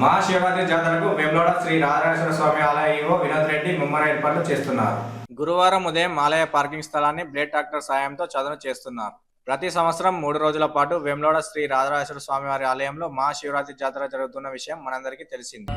మహాశివరాత్రి జాతరకు వేములవాడ శ్రీ రాజరాజేశ్వర స్వామి ఆలయ ఈవో వినోద్ రెడ్డి ముమ్మర ఏర్పాట్లు చేస్తున్నారు. గురువారం ఉదయం ఆలయ పార్కింగ్ స్థలాన్ని బ్లేడ్ ట్రాక్టర్ సాయంతో చదును చేస్తున్నారు. ప్రతి సంవత్సరం 3 రోజుల పాటు వేములవాడ శ్రీ రాజరాజేశ్వర స్వామి వారి ఆలయంలో మహాశివరాత్రి జాతర జరుగుతున్న విషయం మనందరికీ తెలిసింది.